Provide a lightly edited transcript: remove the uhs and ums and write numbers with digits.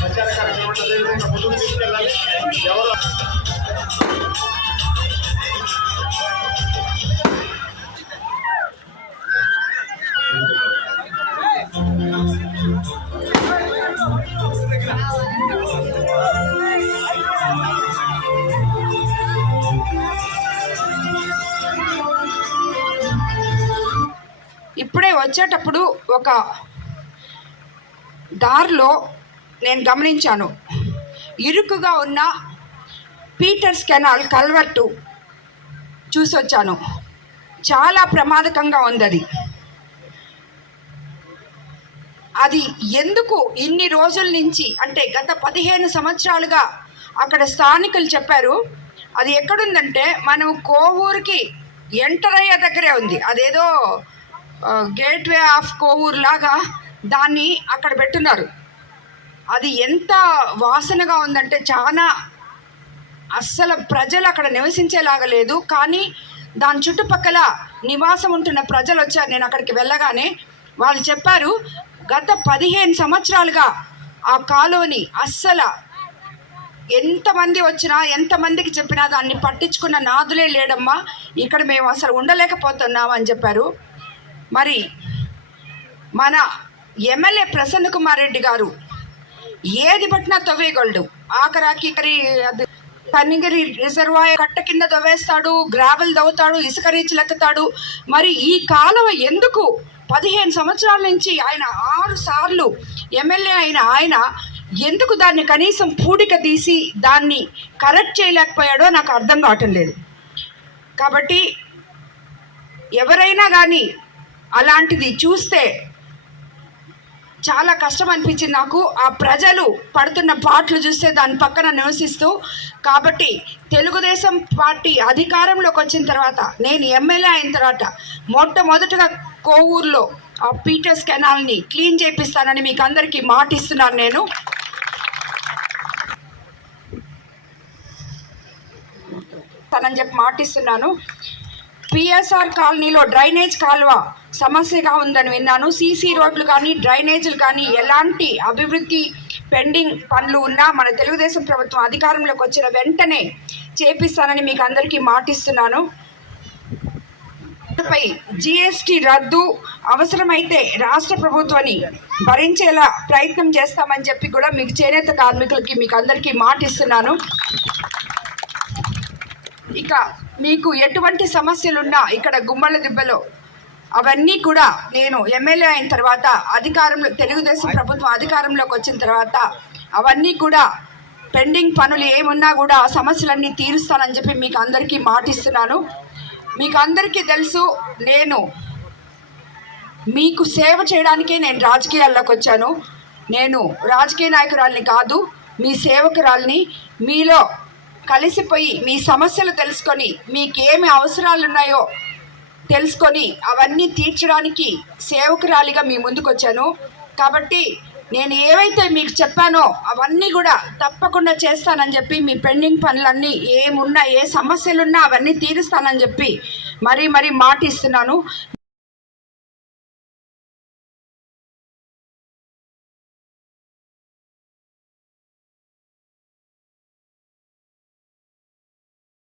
ప్రచార కార్యక్రమం ముందుకు తీసుకెళ్ళాలి. ఎవరు ఇప్పుడే వచ్చేటప్పుడు ఒక దారిలో నేను గమనించాను, ఇరుకుగా ఉన్న పీటర్స్ కెనాల్ కల్వర్టు చూసొచ్చాను. చాలా ప్రమాదకంగా ఉంది అది ఎందుకు ఇన్ని రోజుల నుంచి అంటే గత 15 సంవత్సరాలుగా అక్కడ స్థానికులు చెప్పారు. అది ఎక్కడుందంటే మనం కోవూరుకి ఎంటర్ అయ్యే దగ్గరే ఉంది. అదేదో గేట్వే ఆఫ్ కోవూరు లాగా దాన్ని అక్కడ పెట్టున్నారు. అది ఎంత వాసనగా ఉందంటే చాలా అస్సలు ప్రజలు అక్కడ నివసించేలాగా లేదు. కానీ దాని చుట్టుపక్కల నివాసం ఉంటున్న ప్రజలు వచ్చారు. నేను అక్కడికి వెళ్ళగానే వాళ్ళు చెప్పారు, గత 15 సంవత్సరాలుగా ఆ కాలువని అస్సలు ఎంతమంది వచ్చినా ఎంతమందికి చెప్పినా దాన్ని పట్టించుకున్న నాదులే లేడమ్మా, ఇక్కడ మేము అసలు ఉండలేకపోతున్నాం అని చెప్పారు. మరి మన ఎమ్మెల్యే ప్రసన్న కుమార్ రెడ్డి గారు ఏది పట్టినా తవ్వేయగలడు. ఆఖరాకి కనిగిరి రిజర్వాయర్ కట్ట కింద తవ్వేస్తాడు, గ్రావెల్ తవ్వుతాడు, ఇసుక రీచ్లు ఎత్తుతాడు. మరి ఈ కాలువ ఎందుకు 15 సంవత్సరాల నుంచి ఆయన 6 సార్లు ఎమ్మెల్యే అయిన ఆయన ఎందుకు దాన్ని కనీసం పూడిక తీసి దాన్ని కరెక్ట్ చేయలేకపోయాడో నాకు అర్థం కావటం లేదు. కాబట్టి ఎవరైనా కానీ అలాంటిది చూస్తే చాలా కష్టం అనిపించింది నాకు. ఆ ప్రజలు పడుతున్న పాటలు చూస్తే దాని పక్కన నివసిస్తూ. కాబట్టి తెలుగుదేశం పార్టీ అధికారంలోకి వచ్చిన తర్వాత, నేను ఎమ్మెల్యే అయిన తర్వాత మొట్టమొదటగా కోవూరులో ఆ పీటర్స్ కెనాల్ని క్లీన్ చేపిస్తానని మీకు అందరికీ మాట ఇస్తున్నాను. నేను తనని చెప్పి మాటిస్తున్నాను. పిఎస్ఆర్ కాలనీలో డ్రైనేజ్ కాలువ సమస్యగా ఉందని విన్నాను. సీసీ రోడ్లు కానీ డ్రైనేజీలు కానీ ఎలాంటి అభివృద్ధి పెండింగ్ పనులు ఉన్నా మన తెలుగుదేశం ప్రభుత్వం అధికారంలోకి వచ్చిన వెంటనే చేపిస్తానని మీకు అందరికీ మాటిస్తున్నాను. పై జిఎస్టీ రద్దు, అవసరమైతే రాష్ట్ర ప్రభుత్వాన్ని భరించేలా ప్రయత్నం చేస్తామని చెప్పి కూడా మీకు చేనేత కార్మికులకి మీకు అందరికీ మాటిస్తున్నాను. ఇక మీకు ఎటువంటి సమస్యలున్నా ఇక్కడ గుమ్మల దిబ్బలో అవన్నీ కూడా నేను ఎమ్మెల్యే అయిన తర్వాత తెలుగుదేశం ప్రభుత్వం అధికారంలోకి వచ్చిన తర్వాత అవన్నీ కూడా పెండింగ్ పనులు ఏమున్నా కూడా ఆ సమస్యలన్నీ తీరుస్తానని చెప్పి మీకు అందరికీ మాటిస్తున్నాను. మీకు అందరికీ తెలుసు, నేను మీకు సేవ చేయడానికే నేను రాజకీయాల్లోకి వచ్చాను. నేను రాజకీయ నాయకురాలిని కాదు, మీ సేవకురాలిని. మీలో కలిసిపోయి మీ సమస్యలు తెలుసుకొని మీకేమి అవసరాలు ఉన్నాయో తెలుసుకొని అవన్నీ తీర్చడానికి సేవకురాలిగా మీ ముందుకు వచ్చాను. కాబట్టి నేను ఏవైతే మీకు చెప్పానో అవన్నీ కూడా తప్పకుండా చేస్తానని చెప్పి, మీ పెండింగ్ పనులన్నీ ఏమున్నా ఏ సమస్యలున్నా అవన్నీ తీరుస్తానని చెప్పి మరీ మాట ఇస్తున్నాను.